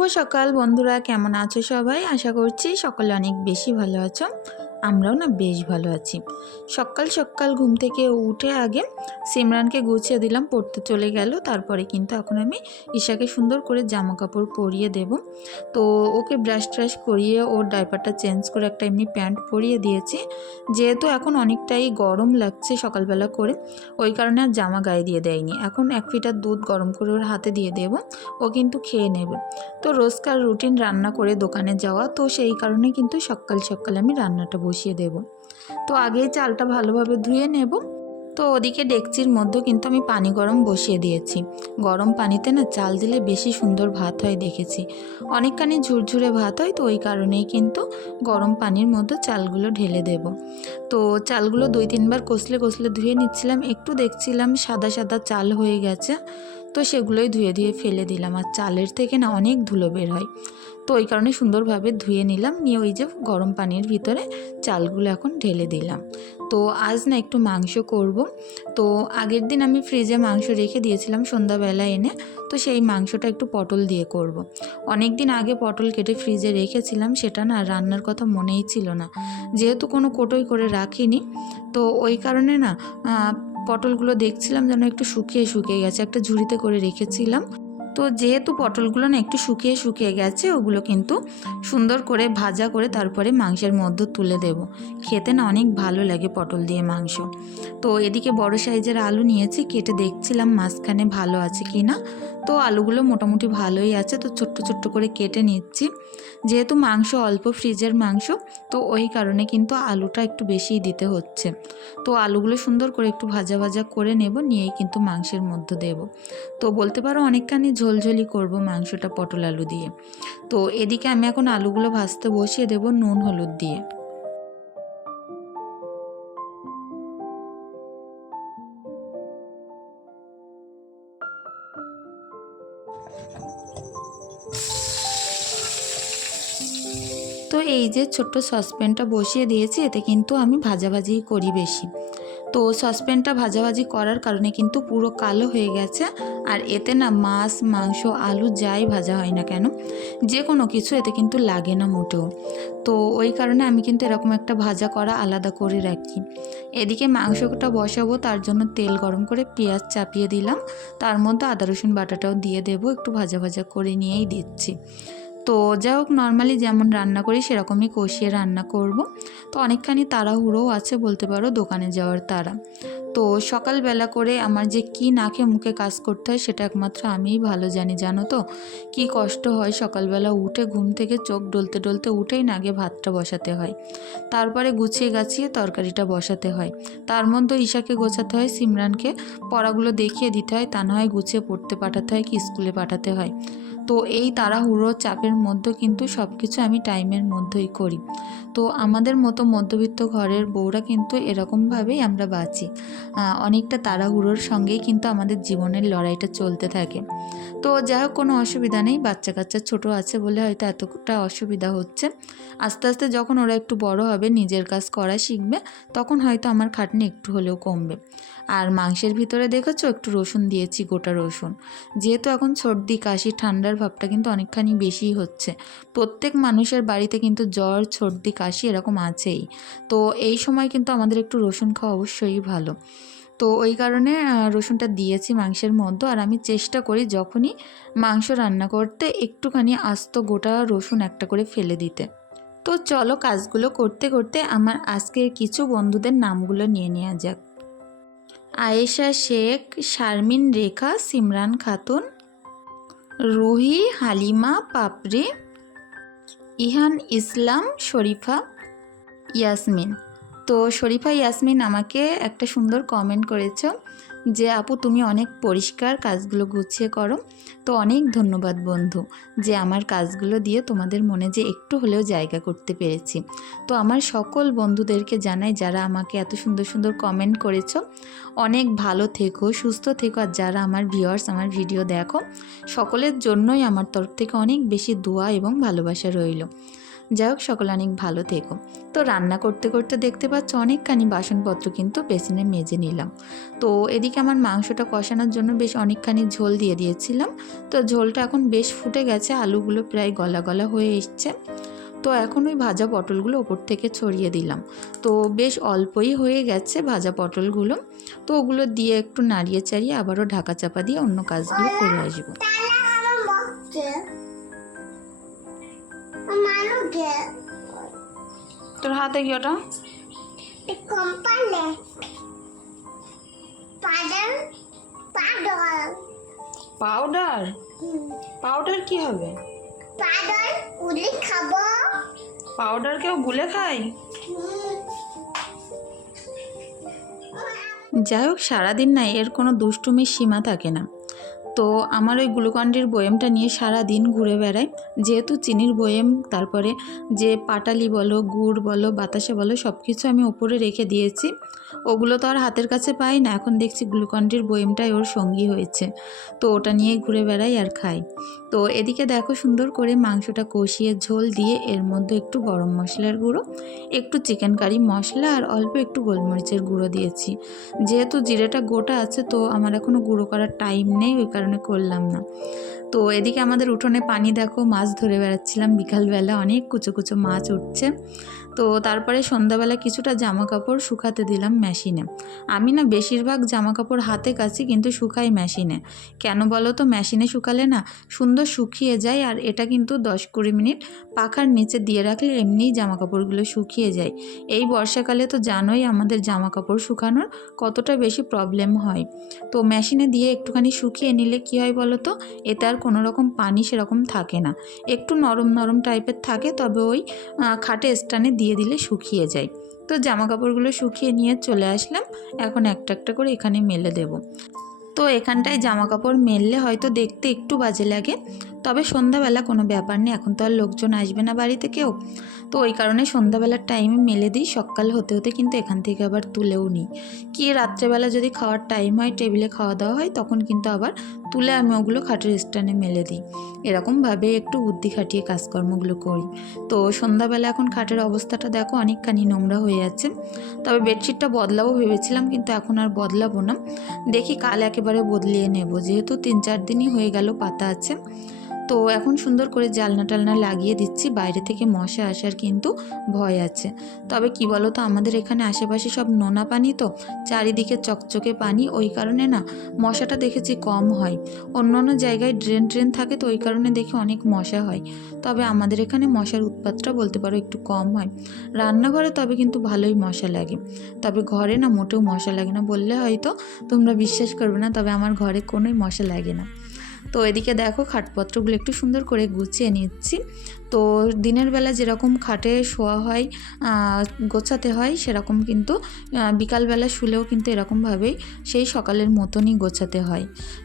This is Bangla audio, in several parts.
শুভ সকাল বন্ধুরা কেমন আছো সবাই? আশা করছি সকলে অনেক বেশি ভালো আছো। আমরাও না বেশ ভালো আছি। সকাল সকাল ঘুম থেকে উঠে আগে সিমরানকে গুছিয়ে দিলাম, পড়তে চলে গেল। তারপরে কিন্তু এখন আমি ঈশাকে সুন্দর করে জামা কাপড় পরিয়ে দেব। তো ওকে ব্রাশ ট্রাশ করিয়ে ওর ডাইপারটা চেঞ্জ করে একটা এমনি প্যান্ট পরিয়ে দিয়েছি। যেহেতু এখন অনেকটাই গরম লাগছে সকালবেলা করে, ওই কারণে আর জামা গায়ে দিয়ে দেয়নি। এখন এক ফিটার দুধ গরম করে ওর হাতে দিয়ে দেব, ও কিন্তু খেয়ে নেবে। তো রোজকার রুটিন রান্না করে দোকানে যাওয়া, তো সেই কারণে কিন্তু সকাল সকাল আমি রান্নাটা বসিয়ে দেব। তো আগেই চালটা ভালোভাবে ধুয়ে নেব। তো ওদিকে ডেকচির মধ্যে কিন্তু আমি পানি গরম বসিয়ে দিয়েছি। গরম পানিতে না চাল দিলে বেশি সুন্দর ভাত হয় দেখেছি। অনেকখানি ঝুরঝুরে ভাত হয় তো ওই কারণেই কিন্তু গরম পানির মধ্যে চালগুলো ঢেলে দেব। তো চালগুলো দুই তিনবার কষলে কষলে ধুয়ে নিচ্ছিলাম, একটু দেখছিলাম সাদা সাদা চাল হয়ে গেছে। তো সেগুলোই ধুয়ে ধুয়ে ফেলে দিলাম। আর চালের থেকে না অনেক ধুলো বের হয়। তো ওই কারণে সুন্দরভাবে ধুয়ে নিলাম। নিয়ে ওই যে গরম পানির ভিতরে চালগুলো এখন ঢেলে দিলাম। তো আজ না একটু মাংস করব। তো আগের দিন আমি ফ্রিজে মাংস রেখে দিয়েছিলাম সন্ধ্যাবেলা এনে। তো সেই মাংসটা একটু পটল দিয়ে করব। অনেক দিন আগে পটল কেটে ফ্রিজে রেখেছিলাম, সেটা না রান্নার কথা মনেই ছিল না। যেহেতু কোনো কোটোই করে রাখিনি, তো ওই কারণে না পটলগুলো দেখছিলাম যেন একটু শুকিয়ে শুকিয়ে গেছে। একটা ঝুড়িতে করে রেখেছিলাম। তো যেহেতু পটলগুলো না একটু শুকিয়ে শুকিয়ে গেছে, ওগুলো কিন্তু সুন্দর করে ভাজা করে তারপরে মাংসের মধ্যে তুলে দেব। খেতে না অনেক ভালো লাগে পটল দিয়ে মাংস। তো এদিকে বড় সাইজের আলু নিয়েছি, কেটে দেখছিলাম মাঝখানে ভালো আছে কি না তো আলুগুলো মোটামুটি ভালোই আছে, তো ছোট্ট ছোট্ট করে কেটে নিচ্ছি। যেহেতু মাংস অল্প, ফ্রিজের মাংস, তো ওই কারণে কিন্তু আলুটা একটু বেশিই দিতে হচ্ছে। তো আলুগুলো সুন্দর করে একটু ভাজা ভাজা করে নেব, নিয়েই কিন্তু মাংসের মধ্যে দেব। তো বলতে পারো অনেকখানি ঝোলঝোলি করব মাংসটা পটল আলু দিয়ে। তো এদিকে আমি এখন আলুগুলো ভাজতে বসিয়ে দেব নুন হলুদ দিয়ে। তো এই যে ছোট্ট সসপ্যানটা বসিয়ে দিয়েছি, এতে কিন্তু আমি ভাজাভাজি করি বেশি। তো সসপ্যানটা ভাজাভাজি করার কারণে কিন্তু পুরো কালো হয়ে গেছে। আর এতে না মাছ, মাংস, আলু যাই ভাজা হয় না কেন যে কোনো কিছু এতে কিন্তু লাগে না মোটেও। তো ওই কারণে আমি কিন্তু এরকম একটা ভাজা করা আলাদা করে রাখি। এদিকে মাংসটা বসাবো, তার জন্য তেল গরম করে পেঁয়াজ চাপিয়ে দিলাম। তার মধ্যে আদা, রসুন বাটাটাও দিয়ে দেবো, একটু ভাজা ভাজা করে নিয়েই দিচ্ছি। তো যাই হোক নর্মালি যেমন রান্না করি, সেরকমই কষিয়ে রান্না করব। তো অনেকখানি তাড়াহুড়োও আছে বলতে পারো, দোকানে যাওয়ার তারা তো সকালবেলা করে আমার যে কি নাকে মুখে কাজ করতে হয়, সেটা একমাত্র আমিই ভালো জানি, জানো তো? কি কষ্ট হয় সকালবেলা উঠে ঘুম থেকে চোখ ডলতে ডলতে উঠেই নাগে ভাতটা বসাতে হয়। তারপরে গুছিয়ে গাছিয়ে তরকারিটা বসাতে হয়। তার মধ্যে ঈশাকে গোছাতে হয়, সিমরানকে। পড়াগুলো দেখিয়ে দিতে হয়, তা না হয় গুছিয়ে পড়তে পাঠাতে হয়, কি স্কুলে পাঠাতে হয়। তো এই তাড়াহুড়োর চাপের মধ্যে কিন্তু সব কিছু আমি টাইমের মধ্যেই করি। তো আমাদের মতো মধ্যবিত্ত ঘরের বউরা কিন্তু এরকমভাবেই আমরা বাঁচি। অনেকটা তাড়াহুড়োর সঙ্গেই কিন্তু আমাদের জীবনের লড়াইটা চলতে থাকে। তো যাই হোক কোনো অসুবিধা নেই বাচ্চা কাচ্চা ছোট আছে বলে হয়তো এতটা অসুবিধা হচ্ছে। আস্তে আস্তে যখন ওরা একটু বড় হবে, নিজের কাজ করা শিখবে, তখন হয়তো আমার খাটনি একটু হলেও কমবে। আর মাংসের ভিতরে দেখেছ? একটু রসুন দিয়েছি, গোটা রসুন। যেহেতু এখন সর্দি, কাশি, ঠান্ডার ভাবটা কিন্তু অনেকখানি বেশিই হচ্ছে। প্রত্যেক মানুষের বাড়িতে কিন্তু জ্বর, সর্দি, কাশি এরকম আছেই। তো এই সময় কিন্তু আমাদের একটু রসুন খাওয়া অবশ্যই ভালো। তো ওই কারণে রসুনটা দিয়েছি মাংসের মধ্যে। আর আমি চেষ্টা করি যখনই মাংস রান্না করতে একটুখানি আস্ত গোটা রসুন একটা করে ফেলে দিতে। তো চলো কাজগুলো করতে করতে আমার আজকের কিছু বন্ধুদের নামগুলো নিয়ে নেওয়া যাক। আয়েশা শেখ, শারমিন রেখা, সিমরান খাতুন, রুহি, হালিমা, পাপড়ি, ইহান ইসলাম, শরীফা, ইয়াসমিন। তো শরীফা, ইয়াসমিন, আমাকে একটা সুন্দর কমেন্ট করেছ। যে আপু, তুমি অনেক পরিষ্কার কাজগুলো গুছিয়ে করো। তো অনেক ধন্যবাদ বন্ধু যে আমার কাজগুলো দিয়ে তোমাদের মনে যে একটু হলেও জায়গা করতে পেরেছি। তো আমার সকল বন্ধুদেরকে জানাই যারা আমাকে এত সুন্দর সুন্দর কমেন্ট করেছ, অনেক ভালো থেকো, সুস্থ থেকো। আর যারা আমার ভিউয়ার্স আমার ভিডিও দেখো, সকলের জন্যই আমার তরফ থেকে অনেক বেশি দোয়া এবং ভালোবাসা রইল। যাই হোক, সকলে অনেক ভালো থেকো। তো রান্না করতে করতে দেখতে পাচ্ছ অনেকখানি বাসনপত্র কিন্তু বেসিনে মেজে নিলাম। তো এদিকে আমার মাংসটা কষানোর জন্য বেশ অনেকখানি ঝোল দিয়ে দিয়েছিলাম। তো ঝোলটা এখন বেশ ফুটে গেছে, আলুগুলো প্রায় গলা গলা হয়ে এসছে। তো এখন ওই ভাজা পটলগুলো ওপর থেকে ছড়িয়ে দিলাম। তো বেশ অল্পই হয়ে গেছে ভাজা পটলগুলো। তো ওগুলো দিয়ে একটু নাড়িয়ে চাড়িয়ে আবারও ঢাকা চাপা দিয়ে অন্য কাজগুলো করে আসব। তোর হাতে কি ওটা? পাউডার পাউডার কি হবে? খাব পাউডার কেউ গুলে খায়? যাই হোক সারাদিন না এর কোনো দুষ্টুমির সীমা থাকে না। তো আমার ওই গ্লুকন্ডির বয়েমটা নিয়ে সারা দিন ঘুরে বেড়াই। যেহেতু চিনির বয়েম, তারপরে যে পাটালি বলো, গুড় বলো, বাতাসা বলো সব কিছু আমি ওপরে রেখে দিয়েছি। ওগুলো তো আর হাতের কাছে পাই না, এখন দেখছি গ্লুকন্ডির বয়েমটাই ওর সঙ্গী হয়েছে। তো ওটা নিয়ে ঘুরে বেড়াই আর খাই। তো এদিকে দেখো সুন্দর করে মাংসটা কষিয়ে ঝোল দিয়ে এর মধ্যে একটু গরম মশলার গুঁড়ো, একটু চিকেন কারি মশলা আর অল্প একটু গোলমরিচের গুঁড়ো দিয়েছি। যেহেতু জিরেটা গোটা আছে, তো আমার এখনও গুঁড়ো করার টাইম নেই, ওই কারণে করলাম না। তো এদিকে আমাদের উঠোনে পানি দেখো, মাছ ধরে বেড়াচ্ছিলাম। বিকালবেলা অনেক কুচো কুচো মাছ উঠছে। তো তারপরে সন্ধ্যাবেলা কিছুটা জামা কাপড় শুকাতে দিলাম মেশিনে। আমি না বেশিরভাগ জামা কাপড় হাতে কাছি কিন্তু শুকাই মেশিনে। কেন বলো তো, মেশিনে শুকালে না সুন্দর শুকিয়ে যায় আর এটা কিন্তু দশ কুড়ি মিনিট পাখার নিচে দিয়ে রাখলে এমনিই জামা কাপড়গুলো শুকিয়ে যায়। এই বর্ষাকালে তো জানোই আমাদের জামা কাপড় শুকানোর কতটা বেশি প্রবলেম হয়। তো মেশিনে দিয়ে একটুখানি শুকিয়ে নিলে কী হয় বলো তো, এতে আর কোনো রকম পানি সেরকম থাকে না। একটু নরম নরম টাইপের থাকে, তবে ওই খাটে স্টানে দিয়ে দিলে শুকিয়ে যায়। তো জামা কাপড়গুলো শুকিয়ে নিয়ে চলে আসলাম। এখন একটা একটা করে এখানে মেলে দেব। তো এখানটায় জামা কাপড় মেললে হয়তো দেখতে একটু বাজে লাগে। তবে সন্ধ্যাবেলা কোনো ব্যাপার নেই, এখন তো আর লোকজন আসবে না বাড়িতে কেউ। তো ওই কারণে সন্ধ্যাবেলার টাইমে মেলে দিই, সকাল হতে হতে কিন্তু এখান থেকে আবার তুলেও নিই। কি রাত্রেবেলা যদি খাওয়ার টাইম হয় টেবিলে খাওয়া দাওয়া হয়, তখন কিন্তু আবার তুলে আমি ওগুলো খাটের স্ট্যান্ডে মেলে দিই। এরকমভাবে একটু বুদ্ধি খাটিয়ে কাজকর্মগুলো করি। তো সন্ধ্যাবেলা এখন খাটের অবস্থাটা দেখো অনেকখানি নোংরা হয়ে যাচ্ছে। তবে বেডশিটটা বদলাবো ভেবেছিলাম, কিন্তু এখন আর বদলাবো না। দেখি কাল একেবারে বদলিয়ে নেব, যেহেতু তিন চার দিনই হয়ে গেল, পাতা আছে। তো এখন সুন্দর করে জালনা টালনা লাগিয়ে দিচ্ছি। বাইরে থেকে মশা আসার কিন্তু ভয় আছে। তবে কি বলো তো আমাদের এখানে আশেপাশে সব নোনা পানি তো, চারিদিকে চকচকে পানি, ওই কারণে না মশাটা দেখেছি কম হয়। অন্য অন্য জায়গায় ড্রেন ড্রেন থাকে তো ওই কারণে দেখি অনেক মশা হয়। তবে আমাদের এখানে মশার উৎপাতটা বলতে পারো একটু কম হয়। রান্নাঘরে তবে কিন্তু ভালোই মশা লাগে। তবে ঘরে না মোটেও মশা লাগে না বললে হয়তো তোমরা বিশ্বাস করবে না, তবে আমার ঘরে কোনোই মশা লাগে না। তো এদিকে দেখো খাটপত্রগুলো একটু সুন্দর করে গুছিয়ে নিচ্ছি। তো দিনের বেলা যেরকম খাটে শোয়া হয় গোছাতে হয়, সেরকম কিন্তু বিকালবেলা শুলেও কিন্তু এরকমভাবেই সেই সকালের মতনই গোছাতে হয়।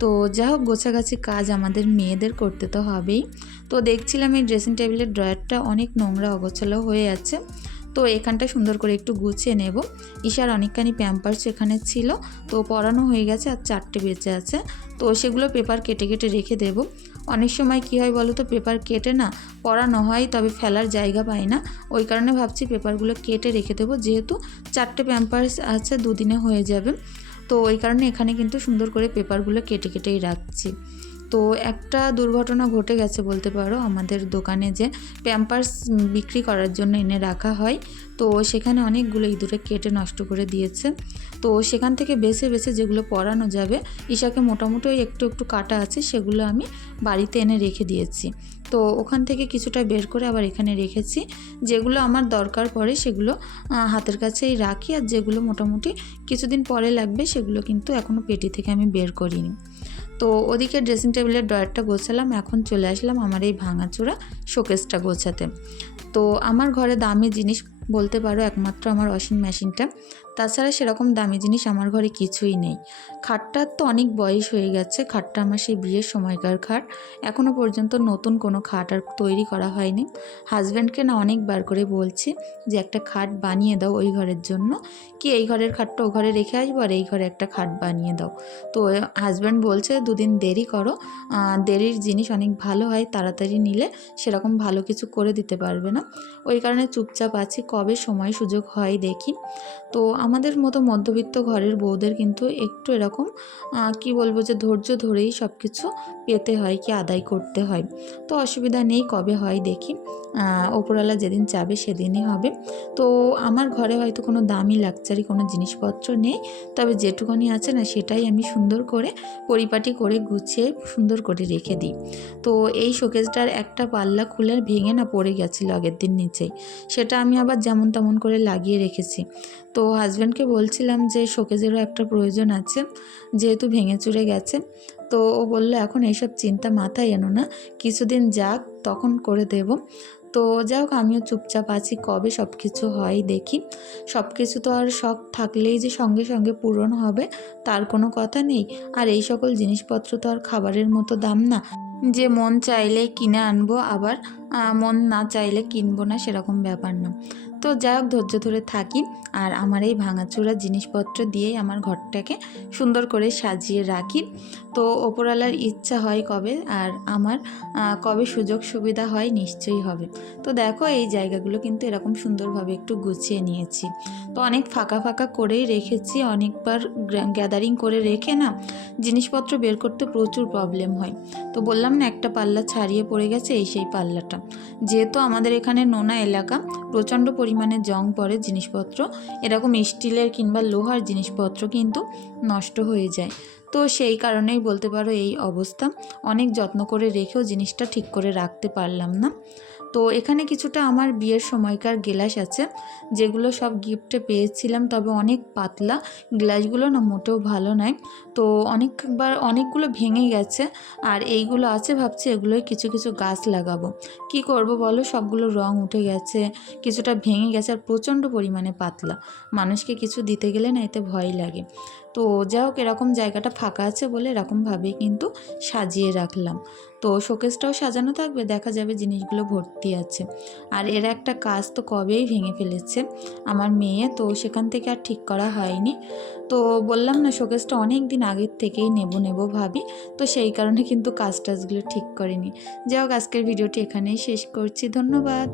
তো যা হোক, গোছাগাছি কাজ আমাদের মেয়েদের করতে তো হবেই। তো দেখছিলাম এই ড্রেসিং টেবিলের ড্রয়ারটা অনেক নোংরা অগোছালো হয়ে আছে। তো এখানটা সুন্দর করে একটু গুছিয়ে নেব। ঈশার অনেকখানি প্যাম্পার্স এখানে ছিল, তো পরানো হয়ে গেছে আর চারটে বেঁচে আছে। তো সেগুলো পেপার কেটে কেটে রেখে দেব। অনেক সময় কী হয় বলো তো পেপার কেটে না পরানো হয় তবে ফেলার জায়গা পাই না। ওই কারণে ভাবছি পেপারগুলো কেটে রেখে দেবো, যেহেতু চারটে প্যাম্পার্স আছে, দুদিনে হয়ে যাবে। তো ওই কারণে এখানে কিন্তু সুন্দর করে পেপারগুলো কেটে কেটেই রাখছি। তো একটা দুর্ঘটনা ঘটে গেছে বলতে পারো আমাদের দোকানে যে প্যাম্পার্স বিক্রি করার জন্য এনে রাখা হয়। তো সেখানে অনেকগুলো ইঁদুরে কেটে নষ্ট করে দিয়েছে। তো সেখান থেকে বেছে বেছে যেগুলো পরানো যাবে, ঈশাকে মোটামুটি ওই একটু একটু কাটা আছে সেগুলো আমি বাড়িতে এনে রেখে দিয়েছি। তো ওখান থেকে কিছুটা বের করে আবার এখানে রেখেছি। যেগুলো আমার দরকার পড়ে সেগুলো হাতের কাছেই রাখি আর যেগুলো মোটামুটি কিছুদিন পরে লাগবে সেগুলো কিন্তু এখনও পেটি থেকে আমি বের করিনি। তো ওদিকে ড্রেসিং টেবিলের ডয়ারটা গোছালাম, এখন চলে আসলাম আমার এই ভাঙাচোরা শোকেসটা গোছাতে। তো আমার ঘরে দামি জিনিস বলতে পারো একমাত্র আমার ওয়াশিং মেশিনটা তাছাড়া সেরকম দামি জিনিস আমার ঘরে কিছুই নেই। খাটটার তো অনেক বয়স হয়ে গেছে, খাটটা আমার সেই বিয়ের সময়কার খাট। এখনও পর্যন্ত নতুন কোনো খাট আর তৈরি করা হয়নি। হাজব্যান্ডকে না অনেকবার করে বলছি যে, একটা খাট বানিয়ে দাও ওই ঘরের জন্য। কি এই ঘরের খাটটা ও ঘরে রেখে আসব আর এই ঘরে একটা খাট বানিয়ে দাও? তো হাজব্যান্ড বলছে, দুদিন দেরি করো। দেরির জিনিস অনেক ভালো হয়, তাড়াতাড়ি নিলে সেরকম ভালো কিছু করে দিতে পারবে না। ওই কারণে চুপচাপ আছি কবে সময় সুযোগ হয় দেখি। তো আমাদের মতো মধ্যবিত্ত ঘরের বউদের কিন্তু একটু এরকম কি বলব যে ধৈর্য ধরেই সব কিছু পেতে হয় কি আদায় করতে হয়। তো অসুবিধা নেই কবে হয় দেখি ওপরওয়ালা যেদিন যাবে সেদিনই হবে। তো আমার ঘরে হয়তো কোনো দামি লাক্সারি কোনো জিনিসপত্র নেই, তবে যেটুকুনি আছে না সেটাই আমি সুন্দর করে পরিপাটি করে গুছিয়ে সুন্দর করে রেখে দিই। তো এই শোকেসটার একটা পাল্লা খুলে ভেঙে না পড়ে গেছিল আগের দিন নিচেই। সেটা আমি আবার যেমন তেমন করে লাগিয়ে রেখেছি। তো হাজব্যান্ডকে বলছিলাম যে, শোকেজেরও একটা প্রয়োজন আছে, যেহেতু ভেঙে চুরে গেছে। তো ও বলল, এখন এইসব চিন্তা মাথায় এনো না, কিছুদিন যাক, তখন করে দেব। তো যাই হোক আমিও চুপচাপ আছি, কবে সব কিছু হয় দেখি। সব কিছু তো আর শখ থাকলেই যে সঙ্গে সঙ্গে পূরণ হবে, তার কোনো কথা নেই। আর এই সকল জিনিসপত্র তো আর খাবারের মতো দাম না। যে মন চাইলে কিনে আনব আবার। মন না চাইলে কিনবো না, সেরকম ব্যাপার না। তো যাই হোক, ধৈর্য ধরে থাকি আর আমার এই ভাঙাচোরা জিনিসপত্র দিয়েই আমার ঘরটাকে সুন্দর করে সাজিয়ে রাখি। তো ওপরওয়ালার ইচ্ছা হয় কবে আর আমার কবে সুযোগ সুবিধা হয় নিশ্চয়ই হবে। তো দেখো, এই জায়গাগুলো কিন্তু এরকম সুন্দরভাবে একটু গুছিয়ে নিয়েছি। তো অনেক ফাঁকা ফাঁকা করেই রেখেছি, অনেকবার গ্যাদারিং করে রেখে না জিনিসপত্র বের করতে প্রচুর প্রবলেম হয়। তো বললাম না, একটা পাল্লা ছাড়িয়ে পড়ে গেছে, এই সেই পাল্লাটা। যেহেতু আমাদের এখানে নোনা এলাকা, প্রচণ্ড পরিমাণে জং পড়ে জিনিসপত্র, এরকম স্টিলের কিংবা লোহার জিনিসপত্র কিন্তু নষ্ট হয়ে যায়। তো সেই কারণেই বলতে পারো এই অবস্থা। অনেক যত্ন করে রেখেও জিনিসটা ঠিক করে রাখতে পারলাম না। তো এখানে কিছুটা আমার বিয়ের সময়কার গ্লাস আছে, যেগুলো সব গিফটে পেয়েছিলাম, তবে অনেক পাতলা। গ্লাসগুলো না মোটেও ভালো নয়। তো অনেকবার অনেকগুলো ভেঙে গেছে, আর এইগুলো আছে ভাবছি এগুলোই কিছু কিছু গাছ লাগাবো। কি করব বলো? সবগুলো রং উঠে গেছে, কিছুটা ভেঙে গেছে, আর প্রচণ্ড পরিমাণে পাতলা। মানুষকে কিছু দিতে গেলে না এতে ভয় লাগে। তো যাই হোক এরকম জায়গাটা ফাঁকা আছে বলে এরকমভাবেই কিন্তু সাজিয়ে রাখলাম। তো শোকেসটাও সাজানো থাকবে, দেখা যাবে জিনিসগুলো ভর্তি আছে। আর এর একটা কাজ তো কবেই ভেঙে ফেলেছে আমার মেয়ে, তো সেখান থেকে আর ঠিক করা হয়নি। তো বললাম না, শোকেসটা অনেক দিন আগের থেকেই নেব নেব ভাবি, তো সেই কারণে কিন্তু কাজ টাজগুলো ঠিক করিনি। যাই হোক আজকের ভিডিওটি এখানেই শেষ করছি, ধন্যবাদ।